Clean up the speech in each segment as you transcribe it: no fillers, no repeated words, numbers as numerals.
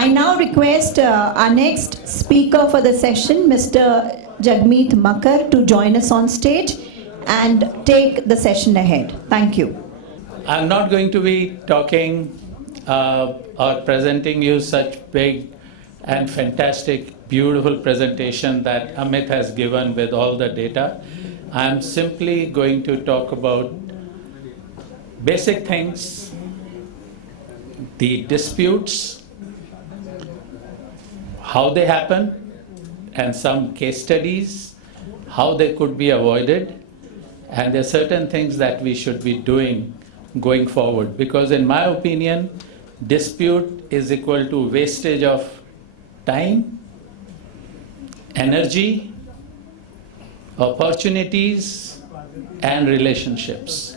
I now request our next speaker for the session, Mr. Jagmeet Makkar, to join us on stage and take the session ahead. Thank you. I'm not going to be talking or presenting you such big and fantastic, beautiful presentation that Amit has given with all the data. I'm simply going to talk about basic things, the disputes, how they happen, and some case studies, how they could be avoided, and there are certain things that we should be doing going forward. Because in my opinion, dispute is equal to wastage of time, energy, opportunities, and relationships.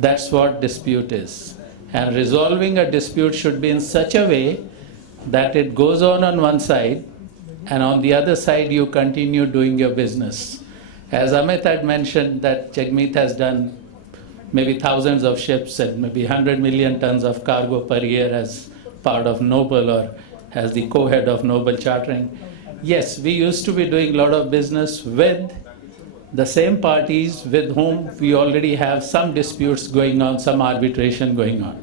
That's what dispute is. And resolving a dispute should be in such a way that it goes on one side, and on the other side you continue doing your business. As Amit had mentioned, that Jagmeet has done maybe thousands of ships and maybe 100 million tons of cargo per year as part of Noble or as the co-head of Noble Chartering. Yes, we used to be doing a lot of business with the same parties with whom we already have some disputes going on, some arbitration going on.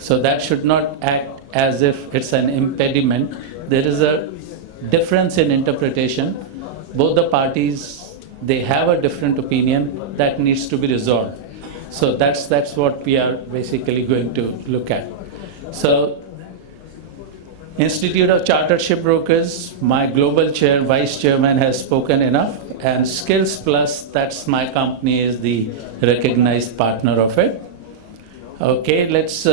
So that should not act as if it's an impediment. There is a difference in interpretation. Both the parties, they have a different opinion that needs to be resolved. So that's what we are basically going to look at. So Institute of Chartered Shipbrokers, my global chair, vice chairman has spoken enough, and Skills Plus, that's my company, is the recognized partner of it. Okay, let's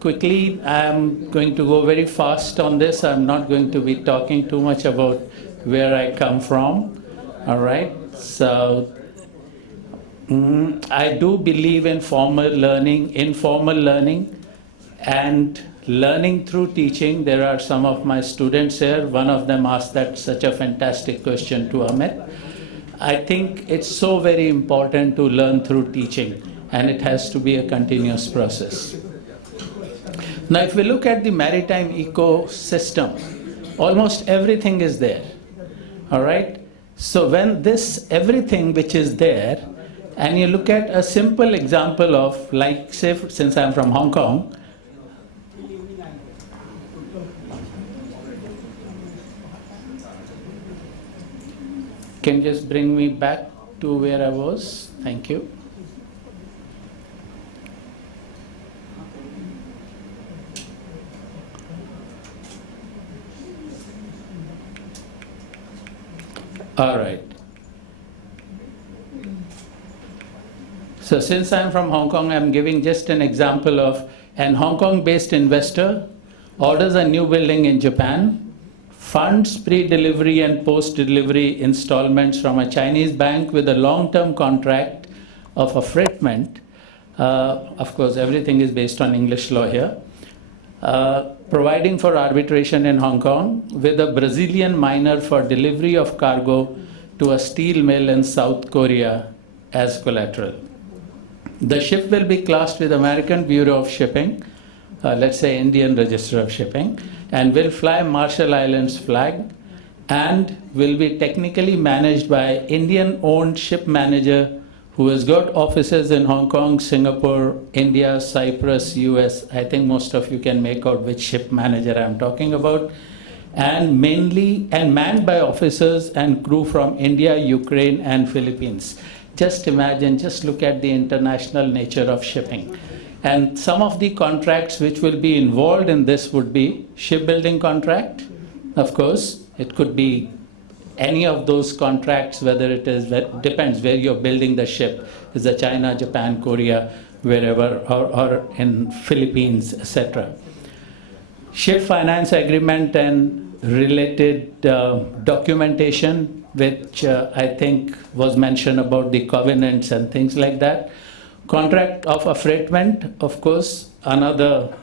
quickly, I'm going to go very fast on this. I'm not going to be talking too much about where I come from. All right, so I do believe in formal learning, informal learning, and learning through teaching. There are some of my students here. One of them asked that such a fantastic question to Amit. I think it's so very important to learn through teaching, and it has to be a continuous process. Now, if we look at the maritime ecosystem, almost everything is there. All right? So when this everything which is there, and you look at a simple example of, like, say, since I'm from Hong Kong, can you just bring me back to where I was? Thank you. All right. So since I'm from Hong Kong, I'm giving just an example of an Hong Kong-based investor orders a new building in Japan, funds pre-delivery and post-delivery installments from a Chinese bank with a long-term contract of affreightment. Of course, everything is based on English law here. Providing for arbitration in Hong Kong with a Brazilian miner for delivery of cargo to a steel mill in South Korea as collateral. The ship will be classed with American Bureau of Shipping, let's say Indian Register of Shipping, and will fly Marshall Islands flag and will be technically managed by Indian-owned ship manager who has got offices in Hong Kong, Singapore, India, Cyprus, US. I think most of you can make out which ship manager I'm talking about. And manned by officers and crew from India, Ukraine, and Philippines. Just imagine, just look at the international nature of shipping. And some of the contracts which will be involved in this would be shipbuilding contract. Of course, it could be any of those contracts, whether it is, depends where you're building the ship. Is it China, Japan, Korea, wherever, or in Philippines, etc. Ship finance agreement and related documentation, which I think was mentioned about the covenants and things like that. Contract of affreightment, of course, another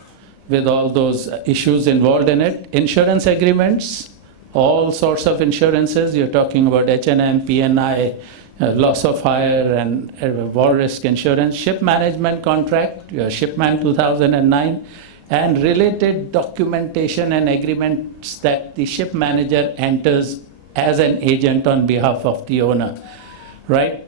with all those issues involved in it. Insurance agreements, all sorts of insurances. You're talking about H&M, P&I, loss of hire and war risk insurance. Ship management contract, Shipman 2009, and related documentation and agreements that the ship manager enters as an agent on behalf of the owner, right?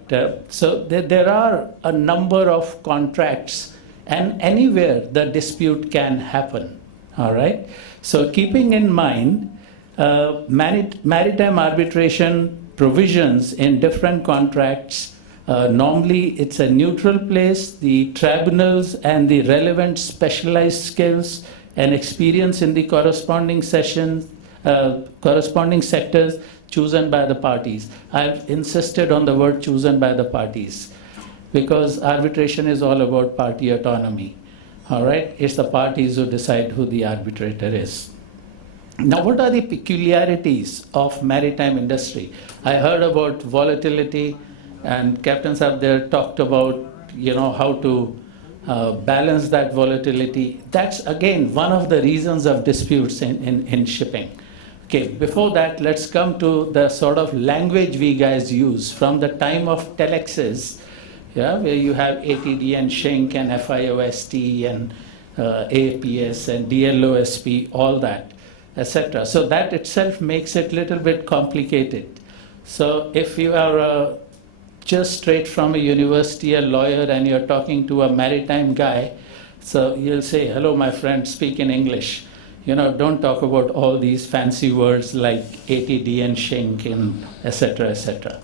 So there are a number of contracts, and anywhere the dispute can happen, all right? So keeping in mind maritime arbitration provisions in different contracts, normally it's a neutral place. The tribunals and the relevant specialized skills and experience in the corresponding sectors chosen by the parties. I've insisted on the word chosen by the parties because arbitration is all about party autonomy. All right, it's the parties who decide who the arbitrator is. Now, what are the peculiarities of maritime industry? I heard about volatility, and captains up there talked about, how to balance that volatility. That's again one of the reasons of disputes in shipping. Okay, before that, let's come to the sort of language we guys use from the time of telexes, where you have ATD and Shrink and FIOST and APS and DLOSP, all that, etc. So that itself makes it a little bit complicated. So if you are just straight from a university, a lawyer, and you're talking to a maritime guy, so you'll say, hello, my friend, speak in English. Don't talk about all these fancy words like ATD and Shrink and etc., etc.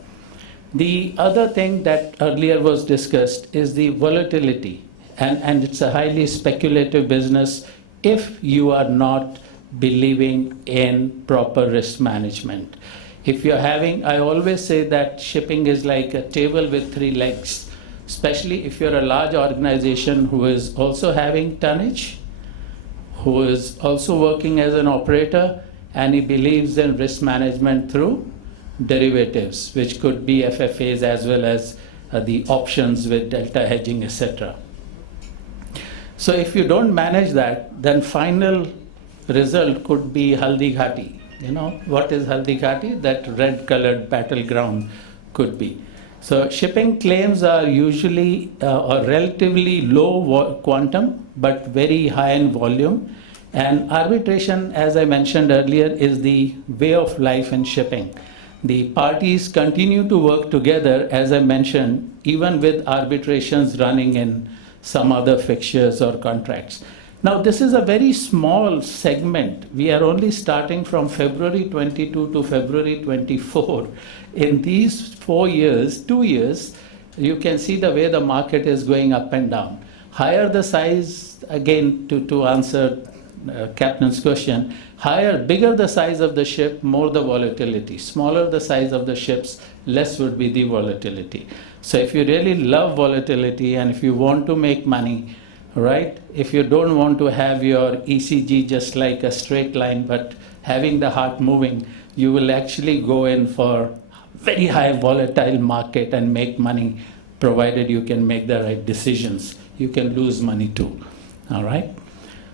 The other thing that earlier was discussed is the volatility, and it's a highly speculative business if you are not believing in proper risk management. If you're I always say that shipping is like a table with 3 legs, especially if you're a large organization who is also having tonnage, who is also working as an operator, and he believes in risk management through derivatives, which could be FFAs as well as the options with delta hedging, etc. So if you don't manage that, then final result could be Haldi Ghati. What is Haldi Ghati? That red colored battleground could be. So shipping claims are usually or relatively low quantum, but very high in volume. And arbitration, as I mentioned earlier, is the way of life in shipping. The parties continue to work together, as I mentioned, even with arbitrations running in some other fixtures or contracts. Now, this is a very small segment. We are only starting from February 22 to February 24. In these 2 years, you can see the way the market is going up and down. Higher the size, again, to answer Captain's question, bigger the size of the ship, more the volatility. Smaller the size of the ships, less would be the volatility. So if you really love volatility and if you want to make money, right, if you don't want to have your ECG just like a straight line, but having the heart moving, you will actually go in for very high volatile market and make money, provided you can make the right decisions. You can lose money too, all right?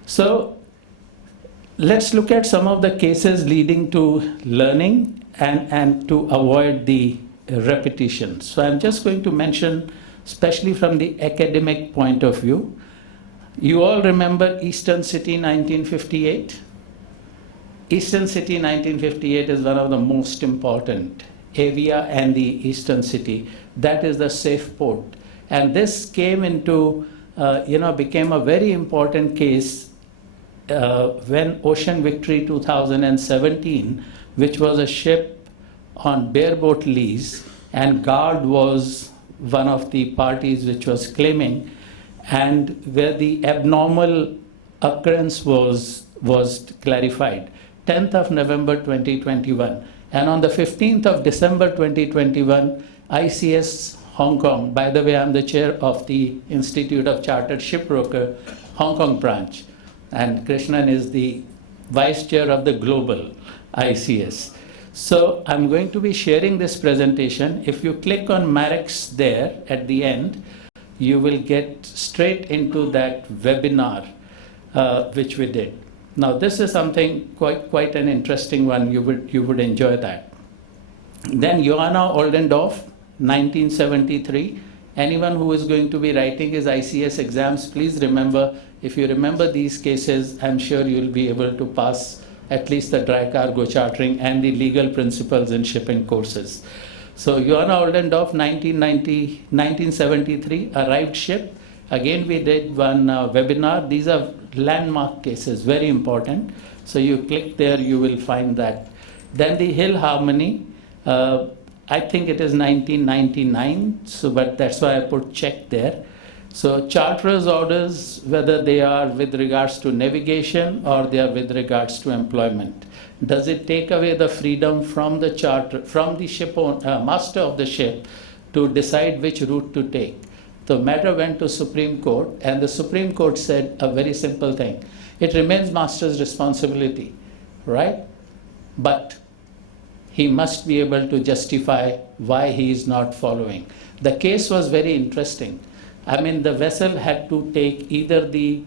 So let's look at some of the cases leading to learning and to avoid the repetition. So I'm just going to mention, especially from the academic point of view, you all remember Eastern City 1958? Eastern City 1958 is one of the most important. Avia and the Eastern City, that is the safe port. And this came into, became a very important case when Ocean Victory 2017, which was a ship on bareboat lease, and Guard was one of the parties which was claiming, and where the abnormal occurrence was clarified, 10th of November 2021. And on the 15th of December 2021, ICS Hong Kong, by the way, I'm the chair of the Institute of Chartered Shipbroker Hong Kong branch, and Krishnan is the vice chair of the global ICS. So I'm going to be sharing this presentation. If you click on Marex there at the end, you will get straight into that webinar which we did. Now this is something quite an interesting one. You would enjoy that. Then Johanna Oldendorf, 1973, Anyone who is going to be writing his ICS exams, please remember, if you remember these cases, I'm sure you'll be able to pass at least the dry cargo chartering and the legal principles in shipping courses. So Johanna Oldendorf, 1973, arrived ship. Again, we did one webinar. These are landmark cases, very important. So you click there, you will find that. Then the Hill Harmony, I think it is 1999, so, but that's why I put check there. So charterers orders, whether they are with regards to navigation or they are with regards to employment. Does it take away the freedom from the charter, from the ship master of the ship to decide which route to take? The matter went to Supreme Court, and the Supreme Court said a very simple thing. It remains master's responsibility, right? But he must be able to justify why he is not following. The case was very interesting. I mean, the vessel had to take either the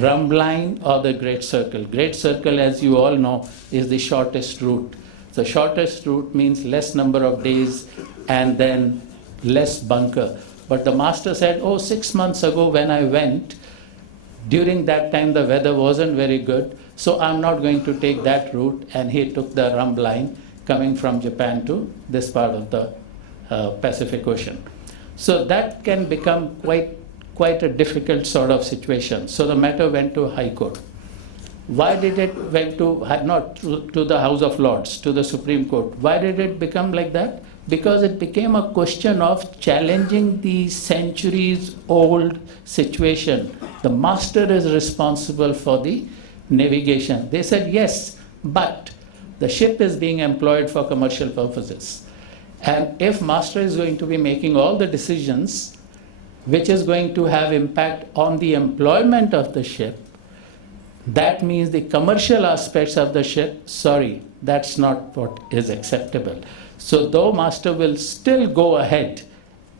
rump line or the Great Circle. Great Circle, as you all know, is the shortest route. The shortest route means less number of days and then less bunker. But the master said, oh, 6 months ago when I went, during that time the weather wasn't very good, so I'm not going to take that route, and he took the rump line coming from Japan to this part of the Pacific Ocean. So that can become quite a difficult sort of situation. So the matter went to High Court. Why did it went to, not to the House of Lords, to the Supreme Court? Why did it become like that? Because it became a question of challenging the centuries-old situation. The master is responsible for the navigation. They said, yes, but the ship is being employed for commercial purposes. And if master is going to be making all the decisions, which is going to have impact on the employment of the ship, that means the commercial aspects of the ship, sorry, that's not what is acceptable. So though master will still go ahead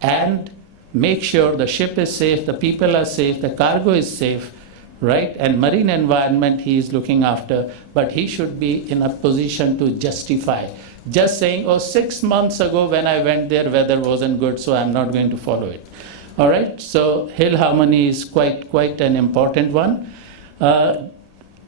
and make sure the ship is safe, the people are safe, the cargo is safe, right? And marine environment he is looking after, but he should be in a position to justify. Just saying, oh, 6 months ago when I went there, weather wasn't good, so I'm not going to follow it. All right, so Hill Harmony is quite an important one.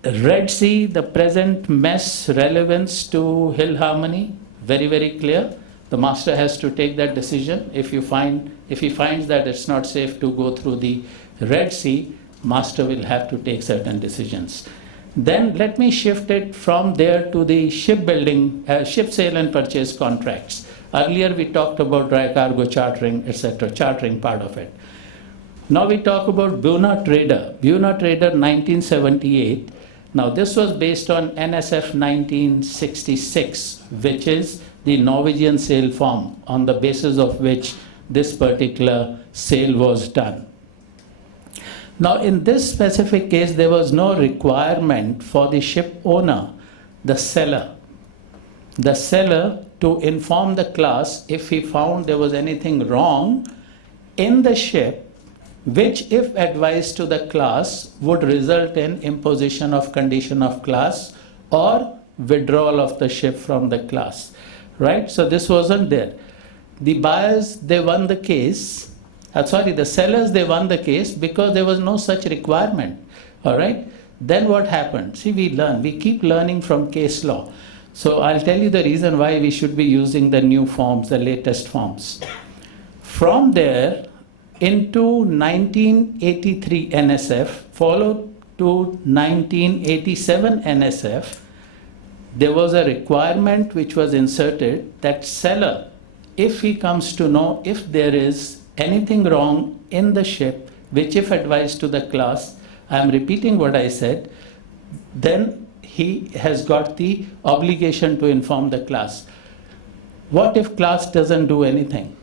Red Sea, the present mess relevance to Hill Harmony, very clear. The master has to take that decision. If he finds that it's not safe to go through the Red Sea, master will have to take certain decisions. Then let me shift it from there to the shipbuilding, ship sale and purchase contracts. Earlier we talked about dry cargo chartering, etc., chartering part of it. Now we talk about Buna Trader. Buna Trader 1978. Now this was based on NSF 1966, which is the Norwegian sale form, on the basis of which this particular sale was done. Now in this specific case, there was no requirement for the ship owner, the seller to inform the class if he found there was anything wrong in the ship, which if advised to the class would result in imposition of condition of class or withdrawal of the ship from the class, right? So this wasn't there. The buyers, they won the case. The sellers, they won the case because there was no such requirement, all right? Then what happened? See, we keep learning from case law. So I'll tell you the reason why we should be using the new forms, the latest forms. From there, into 1983 NSF, followed to 1987 NSF, there was a requirement which was inserted that seller, if he comes to know if there is anything wrong in the ship, which if advised to the class, I am repeating what I said, then he has got the obligation to inform the class. What if class doesn't do anything?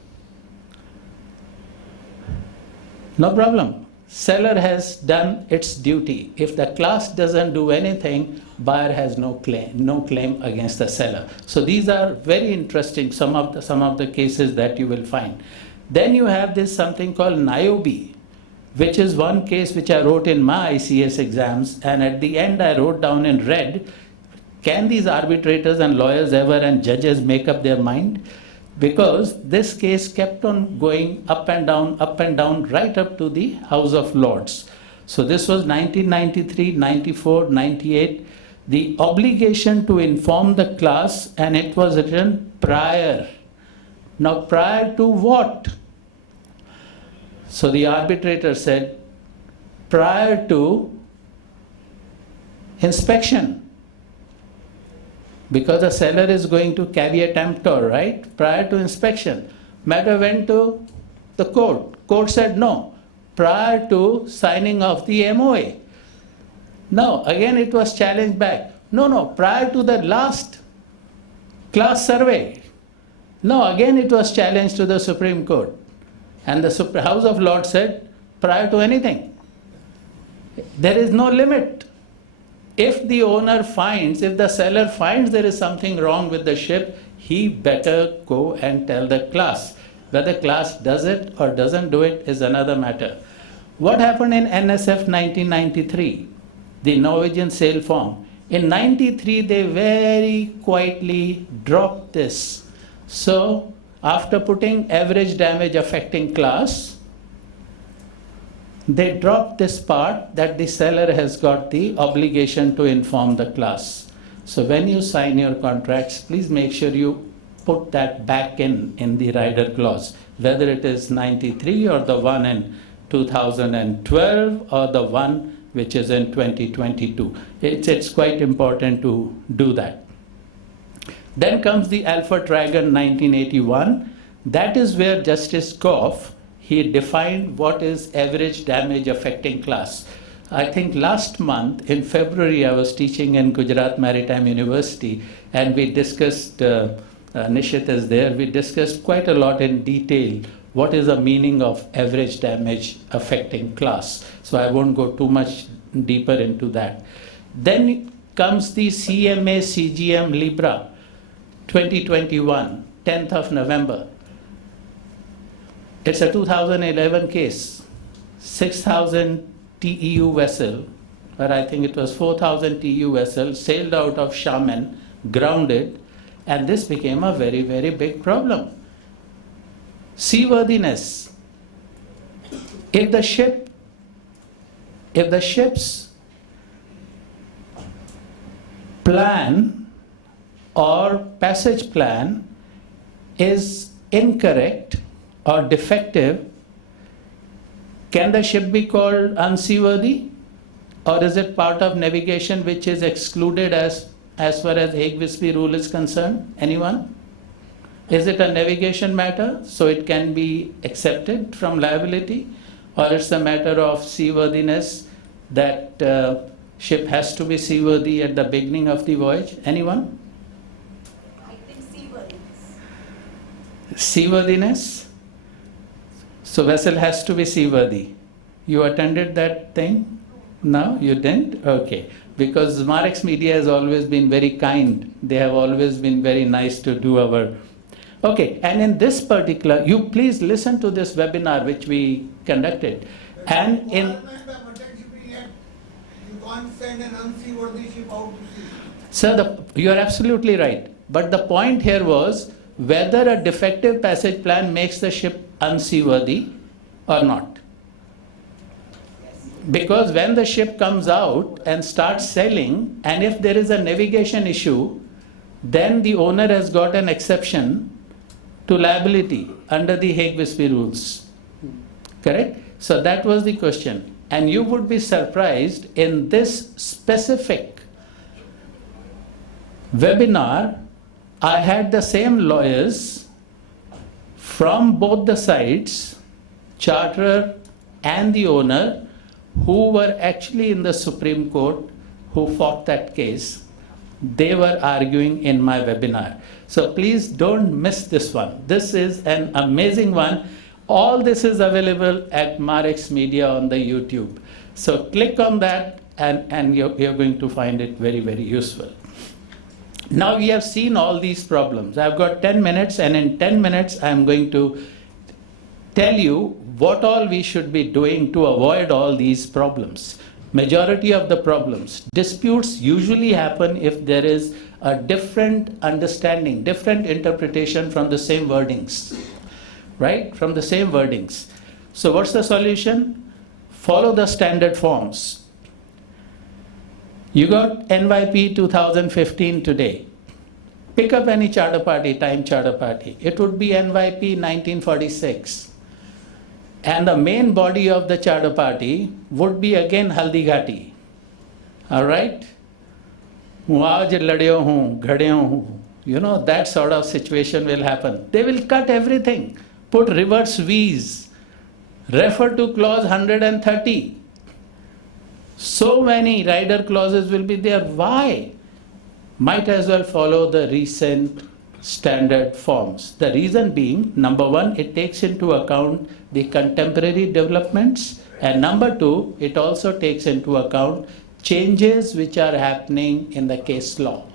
No problem. Seller has done its duty. If the class doesn't do anything, buyer has no claim against the seller. So these are very interesting, some of the cases that you will find. Then you have this something called Niobe, which is one case which I wrote in my ICS exams, and at the end I wrote down in red, can these arbitrators and lawyers ever and judges make up their mind? because this case kept on going up and down, right up to the House of Lords. So this was 1993, 94, 98. The obligation to inform the class, and it was written prior. Now, prior to what? So the arbitrator said, prior to inspection. Because the seller is going to carry a temptor, right? Prior to inspection. Matter went to the court. Court said no. Prior to signing of the MOA. Now, again it was challenged back. No, prior to the last class survey. No, again it was challenged to the Supreme Court. And the House of Lords said, prior to anything. There is no limit. If the owner finds, if the seller finds there is something wrong with the ship, he better go and tell the class. Whether class does it or doesn't do it is another matter. What happened in NSF 1993? The Norwegian sale form. In 93, they very quietly dropped this. So, after putting average damage affecting class, they dropped this part that the seller has got the obligation to inform the class. So when you sign your contracts, please make sure you put that back in the rider clause, whether it is 93 or the one in 2012 or the one which is in 2022. It's quite important to do that. Then comes the Alpha Dragon 1981. That is where Justice Goff, he defined what is average damage affecting class. I think last month in February I was teaching in Gujarat Maritime University and we discussed, Nishit is there, we discussed quite a lot in detail what is the meaning of average damage affecting class. So I won't go too much deeper into that. Then comes the CMA CGM Libra 2021, 10th of November. It's a 2011 case, 6,000 TEU vessel, or I think it was 4,000 TEU vessel, sailed out of Xiamen, grounded, and this became a very, very big problem. Seaworthiness. If the ship's plan or passage plan is incorrect or defective, can the ship be called unseaworthy? Or is it part of navigation which is excluded as far as Hague-Visby rule is concerned? Anyone? Is it a navigation matter, so it can be accepted from liability? Or it's a matter of seaworthiness, that ship has to be seaworthy at the beginning of the voyage? Anyone? I think seaworthiness. Seaworthiness? So vessel has to be seaworthy. You attended that thing? No, you didn't? Okay. Because Marex Media has always been very kind. They have always been very nice to do our... Okay, and in this particular, you please listen to this webinar which we conducted. And in... You can't send an unseaworthy ship out to sea. Sir, you are absolutely right. But the point here was whether a defective passage plan makes the ship unseaworthy or not. Because when the ship comes out and starts sailing, and if there is a navigation issue, then the owner has got an exception to liability under the Hague-Visby rules. Correct? So that was the question. And you would be surprised, in this specific webinar, I had the same lawyers from both the sides, charterer and the owner, who were actually in the Supreme Court, who fought that case. They were arguing in my webinar. So please don't miss this one. This is an amazing one. All this is available at Marex Media on the YouTube. So click on that and you're going to find it very, very useful. Now we have seen all these problems. I've got 10 minutes, and in 10 minutes I'm going to tell you what all we should be doing to avoid all these problems. majority of the problems. Disputes usually happen if there is a different understanding, different interpretation from the same wordings, right? From the same wordings. So what's the solution? Follow the standard forms. You got NYP 2015 today. Pick up any charter party, time charter party. It would be NYP 1946. And the main body of the charter party would be again Haldi Ghati. All right? Aaj ladyo hoon, ghadyo hoon. You know, that sort of situation will happen. They will cut everything, put reverse V's, refer to clause 130. So many rider clauses will be there. Why? Might as well follow the recent standard forms. The reason being, number one, it takes into account the contemporary developments, and number two, it also takes into account changes which are happening in the case law.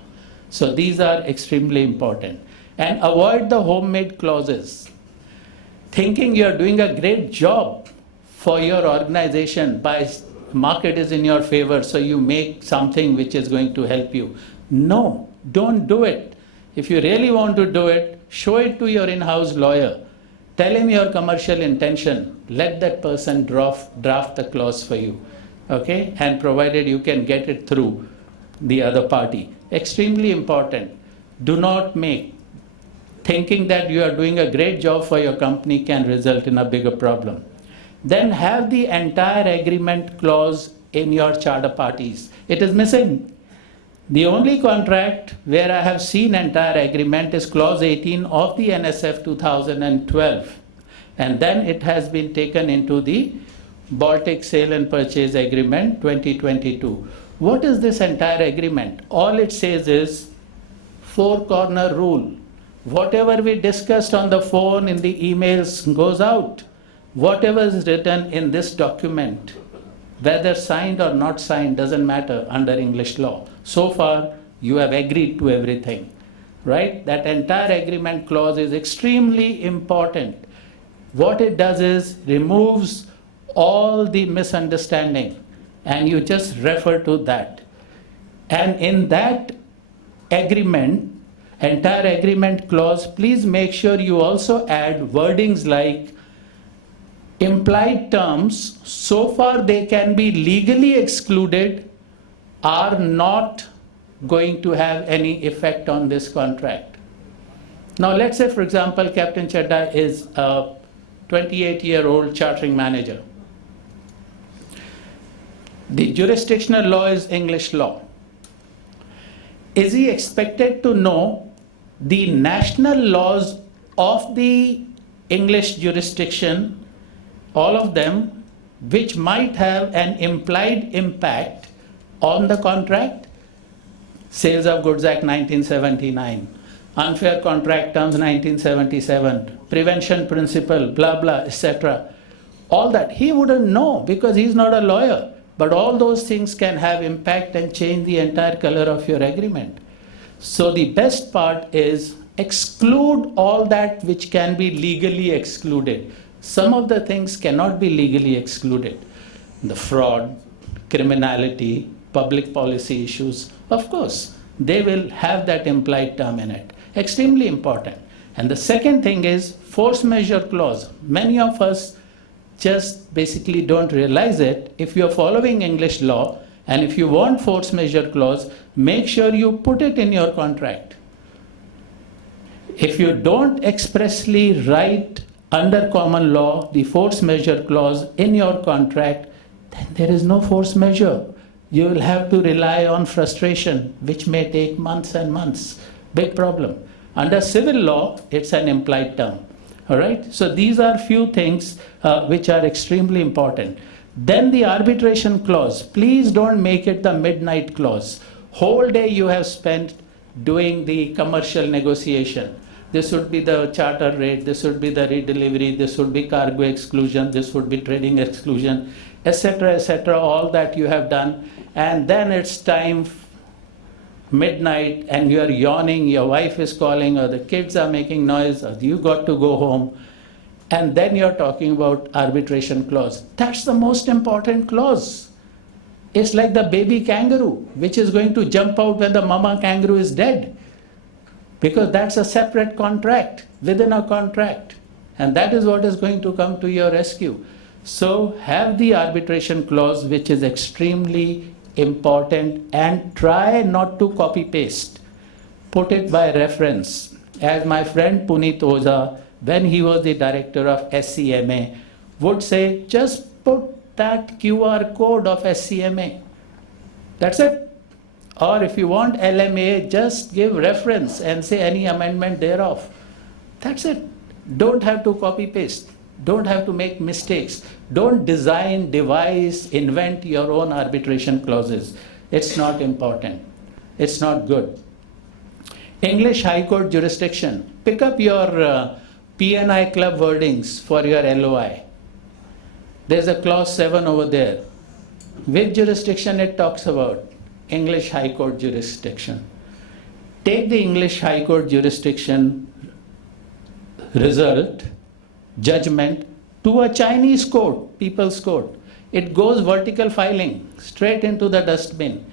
So these are extremely important. And avoid the homemade clauses. Thinking you're doing a great job for your organization by market is in your favor, so you make something which is going to help you. No, don't do it. If you really want to do it, show it to your in-house lawyer. Tell him your commercial intention. Let that person draft the clause for you. Okay? And provided you can get it through the other party. Extremely important. Do not make. Thinking that you are doing a great job for your company can result in a bigger problem. Then have the entire agreement clause in your charter parties. It is missing. The only contract where I have seen entire agreement is clause 18 of the NSF 2012. And then it has been taken into the Baltic Sale and Purchase Agreement 2022. What is this entire agreement? All it says is four-corner rule. Whatever we discussed on the phone, in the emails, goes out. Whatever is written in this document, whether signed or not signed, doesn't matter under English law. So far, you have agreed to everything, right? That entire agreement clause is extremely important. What it does is removes all the misunderstanding, and you just refer to that. And in that agreement, entire agreement clause, please make sure you also add wordings like implied terms, so far they can be legally excluded, are not going to have any effect on this contract. Now let's say, for example, Captain Chadda is a 28-year-old chartering manager. The jurisdictional law is English law. Is he expected to know the national laws of the English jurisdiction, all of them, which might have an implied impact on the contract? Sales of Goods Act 1979, Unfair Contract Terms 1977, Prevention Principle, blah, blah, etc. All that. He wouldn't know because he's not a lawyer. But all those things can have impact and change the entire color of your agreement. So the best part is exclude all that which can be legally excluded. Some of the things cannot be legally excluded. The fraud, criminality, public policy issues, of course, they will have that implied term in it. Extremely important. And the second thing is force majeure clause. Many of us just basically don't realize it. If you're following English law and if you want force majeure clause, make sure you put it in your contract. If you don't expressly write under common law the force majeure clause in your contract, then there is no force majeure. You will have to rely on frustration, which may take months and months. Big problem. Under civil law, it's an implied term. All right? So these are few things which are extremely important. Then the arbitration clause. Please don't make it the midnight clause. Whole day you have spent doing the commercial negotiation. This would be the charter rate, this would be the redelivery, this would be cargo exclusion, this would be trading exclusion, etc., all that you have done. And then it's time, midnight, and you are yawning, your wife is calling, or the kids are making noise, or you got to go home. And then you're talking about arbitration clause. That's the most important clause. It's like the baby kangaroo, which is going to jump out when the mama kangaroo is dead. Because that's a separate contract within a contract. And that is what is going to come to your rescue. So have the arbitration clause, which is extremely important, and try not to copy paste. Put it by reference. As my friend Puneet Oza, when he was the director of SCMA, would say, just put that QR code of SCMA. That's it. Or if you want LMA, just give reference and say any amendment thereof. That's it. Don't have to copy paste. Don't have to make mistakes. Don't design, devise, invent your own arbitration clauses. It's not important. It's not good. English High Court jurisdiction. Pick up your P&I club wordings for your LOI. There's a clause 7 over there. Which jurisdiction it talks about? English High Court jurisdiction. Take the English High Court jurisdiction result, judgment, to a Chinese court, people's court. It goes vertical filing straight into the dustbin.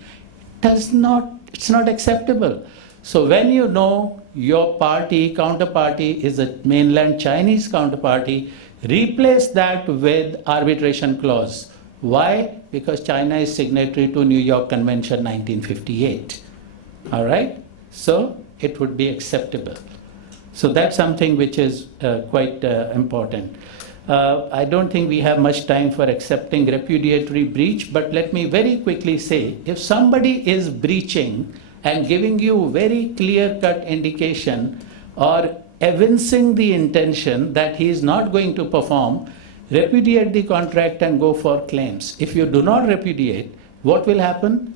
It's not acceptable. So when you know your counterparty is a mainland Chinese counterparty, replace that with arbitration clause. Why? Because China is signatory to New York Convention 1958. All right? So it would be acceptable. So that's something which is quite important. I don't think we have much time for accepting repudiatory breach, but let me very quickly say, if somebody is breaching and giving you very clear-cut indication or evincing the intention that he is not going to perform, repudiate the contract and go for claims. If you do not repudiate, what will happen?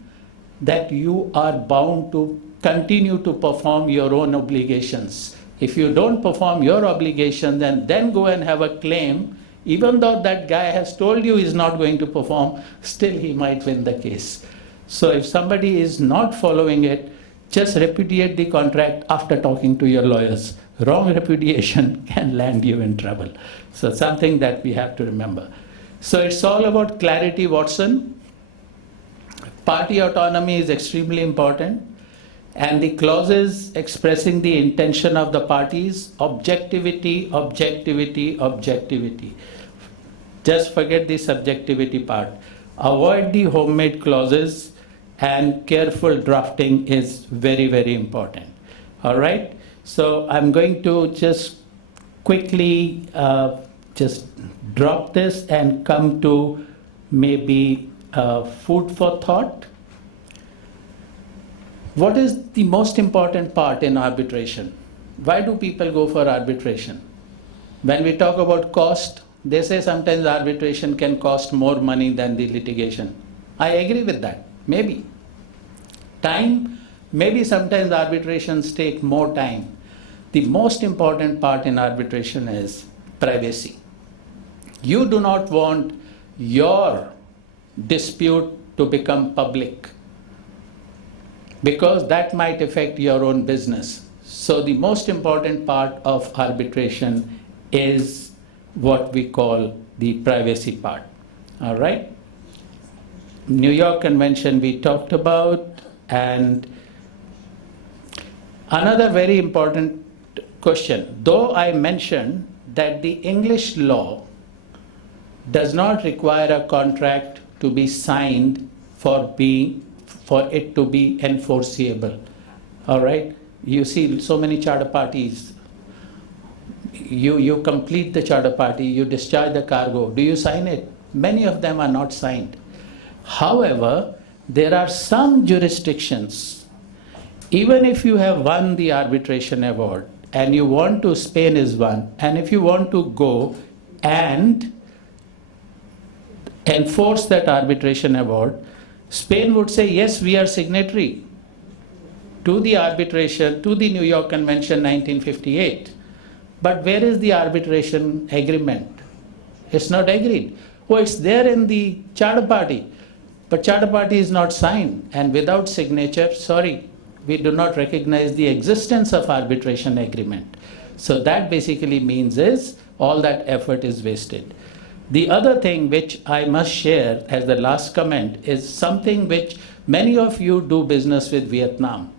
That you are bound to continue to perform your own obligations. If you don't perform your obligation, then go and have a claim, even though that guy has told you he's not going to perform, still he might win the case. So if somebody is not following it, just repudiate the contract after talking to your lawyers. Wrong repudiation can land you in trouble. So something that we have to remember. So it's all about clarity, Watson. Party autonomy is extremely important. And the clauses expressing the intention of the parties, objectivity, objectivity, objectivity. Just forget the subjectivity part. Avoid the homemade clauses, and careful drafting is very, very important. All right? So I'm going to just quickly just drop this and come to maybe food for thought. What is the most important part in arbitration? Why do people go for arbitration? When we talk about cost, they say sometimes arbitration can cost more money than the litigation. I agree with that, maybe. Time, maybe sometimes arbitrations take more time. The most important part in arbitration is privacy. You do not want your dispute to become public, because that might affect your own business. So the most important part of arbitration is what we call the privacy part. All right? New York Convention we talked about, and another very important question. Though I mentioned that the English law does not require a contract to be signed for it to be enforceable. All right? You see so many charter parties. You complete the charter party, you discharge the cargo. Do you sign it? Many of them are not signed. However, there are some jurisdictions, even if you have won the arbitration award and you want to, Spain is one, and if you want to go and enforce that arbitration award, Spain would say, yes, we are signatory to the arbitration, to the New York Convention 1958. But where is the arbitration agreement? It's not agreed. Oh, it's there in the charter party. But charter party is not signed. And without signature, sorry, we do not recognize the existence of arbitration agreement. So that basically means is all that effort is wasted. The other thing which I must share as the last comment is something which many of you do business with Vietnam.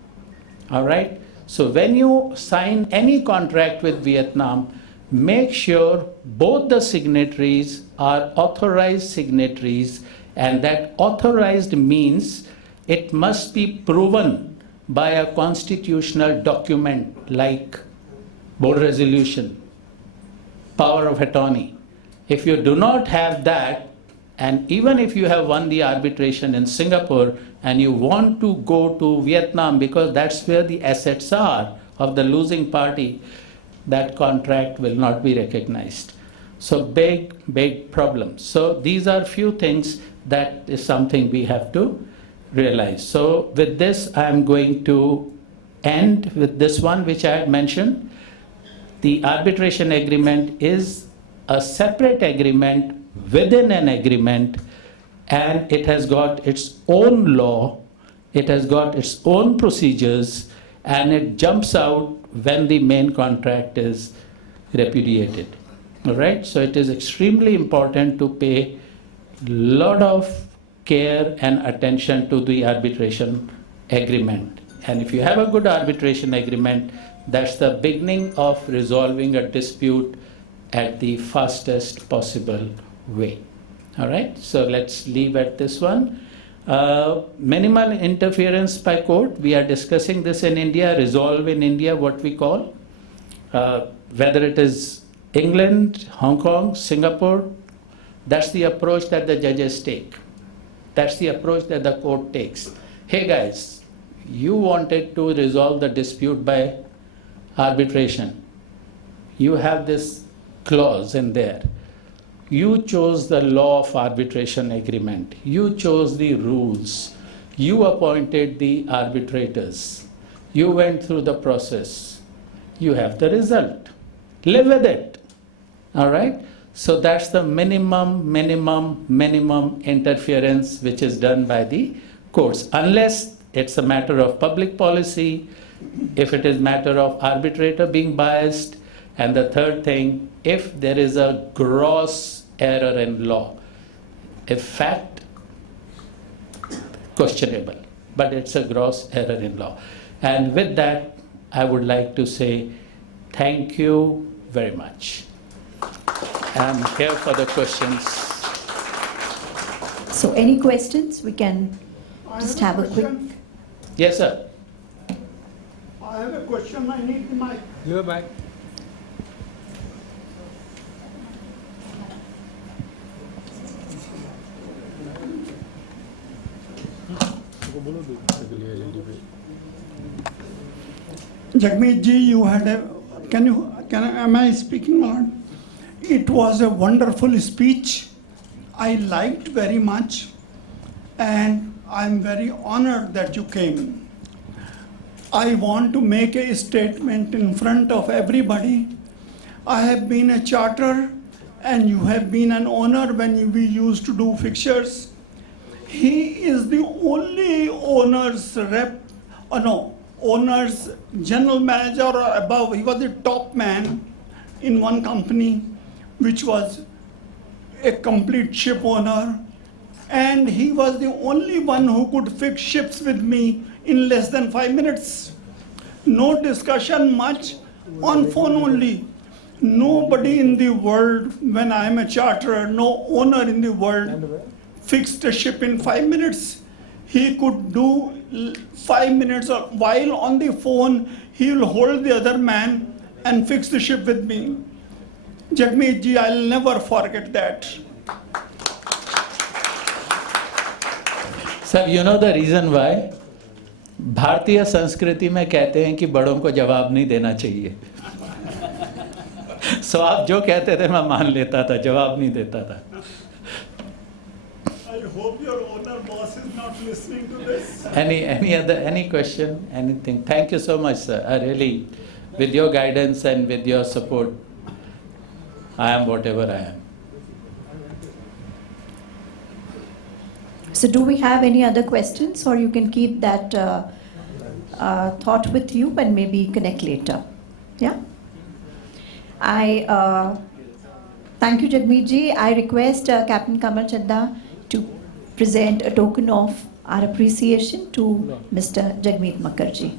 All right? So when you sign any contract with Vietnam, make sure both the signatories are authorized signatories, and that authorized means it must be proven by a constitutional document like board resolution, power of attorney. If you do not have that, and even if you have won the arbitration in Singapore and you want to go to Vietnam because that's where the assets are of the losing party, that contract will not be recognized. So big problem. So these are few things that is something we have to realize. So with this, I am going to end with this one which I had mentioned. The arbitration agreement is a separate agreement within an agreement, and it has got its own law, it has got its own procedures, and it jumps out when the main contract is repudiated. All right, so it is extremely important to pay a lot of care and attention to the arbitration agreement. And if you have a good arbitration agreement, that's the beginning of resolving a dispute at the fastest possible way. All right, so let's leave at this one. Minimal interference by court. We are discussing this in India, resolve in India, what we call, whether it is England, Hong Kong, Singapore, that's the approach that the judges take. That's the approach that the court takes. Hey guys, you wanted to resolve the dispute by arbitration. You have this clause in there. You chose the law of arbitration agreement. You chose the rules. You appointed the arbitrators. You went through the process. You have the result. Live with it. All right? So that's the minimum interference which is done by the courts. Unless it's a matter of public policy, if it is matter of arbitrator being biased, and the third thing, if there is a gross error in law, a fact questionable, but it's a gross error in law. And with that, I would like to say thank you very much. I'm here for the questions. So any questions? We can just have a quick. question. Yes, sir. I have a question, I need the mic. You're back. Jagmeet ji, you had a, am I speaking on? It was a wonderful speech. I liked very much, and I'm very honored that you came. I want to make a statement in front of everybody. I have been a charter, and you have been an owner when we used to do fixtures. He is the only owner's rep, owner's general manager or above. He was the top man in one company, which was a complete ship owner. And he was the only one who could fix ships with me in less than 5 minutes. No discussion much, on phone only. Nobody in the world, when I am a charterer, no owner in the world fixed a ship in 5 minutes. He could do 5 minutes, while on the phone, he will hold the other man and fix the ship with me. Jagmeet ji, I'll never forget that. Sir, you know the reason why? भारतीय संस्कृति में कहते हैं कि बड़ों को जवाब नहीं देना चाहिए. So आप जो कहते थे मैं मान लेता था, जवाब नहीं देता था. I hope your owner boss is not listening to this. Any question, anything? Thank you so much, sir. I really, with your guidance and with your support, I am whatever I am. So do we have any other questions, or you can keep that thought with you and maybe connect later? Yeah? I Thank you, Jagmeet ji. I request Captain Kamal Chadda to present a token of our appreciation to Mr. Jagmeet Makkar ji.